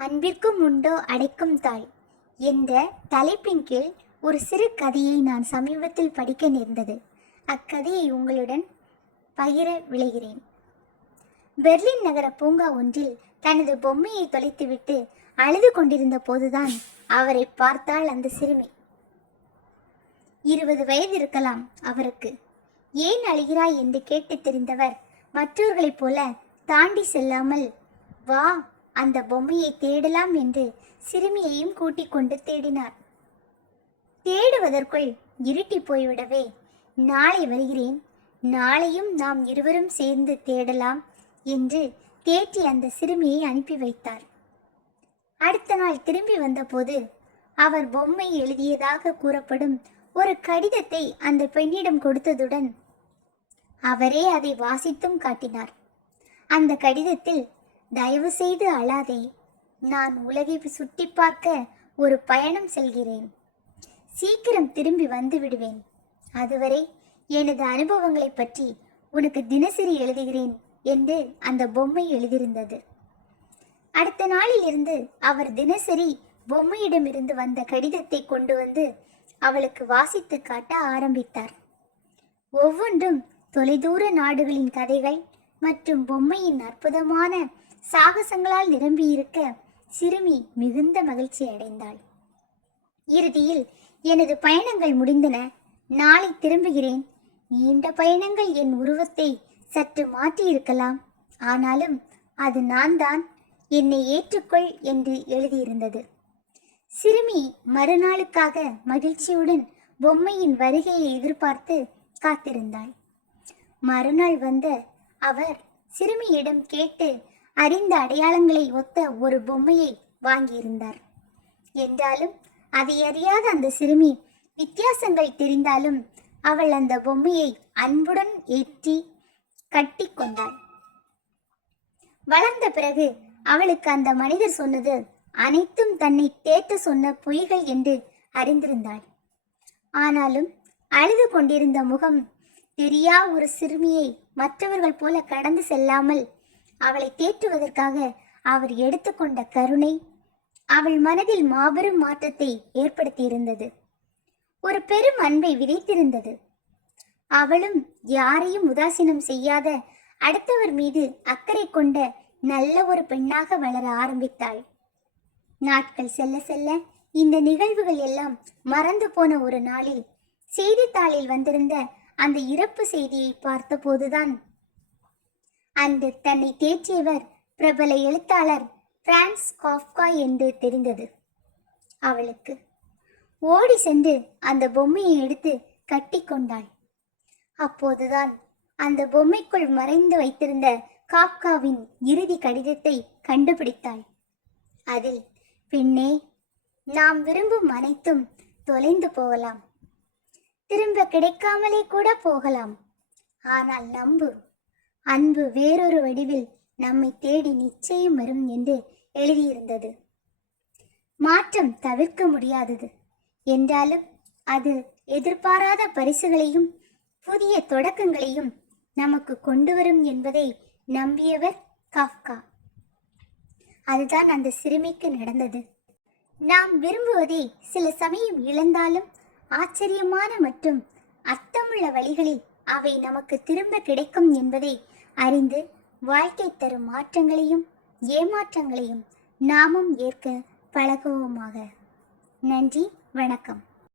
அன்பிற்கும் உண்டோ அடைக்கும் தாய் என்ற தலைப்பின் கீழ் ஒரு சிறு கதையை நான் சமீபத்தில் படிக்க நேர்ந்தது. அக்கதையை உங்களுடன் பகிர விளைகிறேன் பெர்லின் நகர பூங்கா ஒன்றில் தனது பொம்மையை தொலைத்துவிட்டு அழுது கொண்டிருந்த போதுதான் அவரை பார்த்தாள் அந்த சிறுமி. இருபது வயது இருக்கலாம் அவருக்கு. ஏன் அழுகிறாய் என்று கேட்டு தெரிந்தவர் மற்றவர்களைப் போல தாண்டி செல்லாமல் வா அந்த பொம்மையை தேடலாம் என்று சிறுமியையும் கூட்டிக் கொண்டு தேடினார். தேடுவதற்குள் இருட்டி போய்விடவே நாளை வருகிறேன். நாளையும் நாம் இருவரும் சேர்ந்து தேடலாம் என்று தேற்றி அந்த சிறுமியை அனுப்பி வைத்தார். அடுத்த நாள் திரும்பி வந்தபோது அவர் பொம்மை எழுதியதாக கூறப்படும் ஒரு கடிதத்தை அந்த பெண்ணிடம் கொடுத்ததுடன் அவரே அதை வாசித்தும் காட்டினார். அந்த கடிதத்தில் தயவு செய்து அழாதே. நான் உலகை சுட்டி பார்க்க ஒரு பயணம் செல்கிறேன். சீக்கிரம் திரும்பி வந்து விடுவேன். அதுவரை எனது அனுபவங்களைப் பற்றி உனக்கு தினசரி எழுதுகிறேன் என்று அந்த பொம்மை எழுதியிருந்தது. அடுத்த நாளிலிருந்து அவர் தினசரி பொம்மையிடமிருந்து வந்த கடிதத்தை கொண்டு வந்து அவளுக்கு வாசித்து காட்ட ஆரம்பித்தார். ஒவ்வொன்றும் தொலைதூர நாடுகளின் கதைகள் மற்றும் பொம்மையின் அற்புதமான சாகசங்களால் நிரம்பியிருக்க சிறுமி மிகுந்த மகிழ்ச்சி அடைந்தாள். இறுதியில் எனது பயணங்கள் முடிந்தன. நாளை திரும்புகிறேன். நீண்ட பயணங்கள் என் உருவத்தை சற்று மாற்றியிருக்கலாம். ஆனாலும் அது நான் தான் என்னை ஏற்றுக்கொள் என்று எழுதியிருந்தது. சிறுமி மறுநாளுக்காக மகிழ்ச்சியுடன் பொம்மையின் வருகையை எதிர்பார்த்து காத்திருந்தாள். மறுநாள் வந்த அவர் சிறுமியிடம் கேட்டு அறிந்த அடையாளங்களை ஒத்த ஒரு பொம்மையை வாங்கியிருந்தார். என்றாலும் அதை அறியாத அந்த சிறுமி வித்தியாசங்கள் தெரிந்தாலும் அவள் அந்த பொம்மையை அன்புடன் ஏற்றி கட்டி கொண்டாள். வளர்ந்த பிறகு அவளுக்கு அந்த மனிதர் சொன்னது அனைத்தும் தன்னை தேற்ற சொன்ன பொய்கள் என்று அறிந்திருந்தாள். ஆனாலும் அழுது கொண்டிருந்த முகம் தெரியா ஒரு சிறுமியை மற்றவர்கள் போல கடந்து செல்லாமல் அவளை தேற்றுவதற்காக அவர் எடுத்துக்கொண்ட கருணை அவள் மனதில் மாபெரும் மாற்றத்தை ஏற்படுத்தியிருந்தது. ஒரு பெரும் அன்பை விதைத்திருந்தது. அவளும் யாரையும் உதாசீனம் செய்யாத அடுத்தவர் மீது அக்கறை கொண்ட நல்ல ஒரு பெண்ணாக வளர ஆரம்பித்தாள். நாட்கள் செல்ல செல்ல இந்த நிகழ்வுகள் எல்லாம் மறந்து போன ஒரு நாளில் செய்தித்தாளில் வந்திருந்த அந்த இறப்பு செய்தியை பார்த்தபோதுதான் அன்று தன்னை தேற்றியவர் பிரபல எழுத்தாளர் பிரான்ஸ் காஃப்கா என்று தெரிந்தது. அவளுக்கு ஓடி சென்று அந்த பொம்மையை எடுத்து கட்டிக்கொண்டாள் அப்போதுதான் அந்த பொம்மைக்குள் மறைந்து வைத்திருந்த காப்காவின் இறுதி கடிதத்தை கண்டுபிடித்தாள். அதில் பெண்ணே நாம் விரும்பும் அனைத்தும் தொலைந்து போகலாம். திரும்ப கிடைக்காமலே கூட போகலாம். ஆனால் நம்பு அன்பு வேறொரு வடிவில் நம்மை தேடி நிச்சயம் வரும் என்று எழுதியிருந்தது. மாற்றம் தவிர்க்க முடியாதது. என்றாலும் அது எதிர்பாராத பரிசுகளையும் புதிய தொடக்கங்களையும் நமக்கு கொண்டு வரும் என்பதை நம்பியவர் காஃப்கா. அதுதான் அந்த சிறுமிக்கு நடந்தது. நாம் விரும்புவதை சில சமயம் இழந்தாலும் ஆச்சரியமான மற்றும் அர்த்தமுள்ள வழிகளில் அவை நமக்கு திரும்ப கிடைக்கும் என்பதை அறிந்து வாழ்க்கை தரும் மாற்றங்களையும் ஏமாற்றங்களையும் நாமும் ஏற்க பழகுவோமாக. நன்றி வணக்கம்.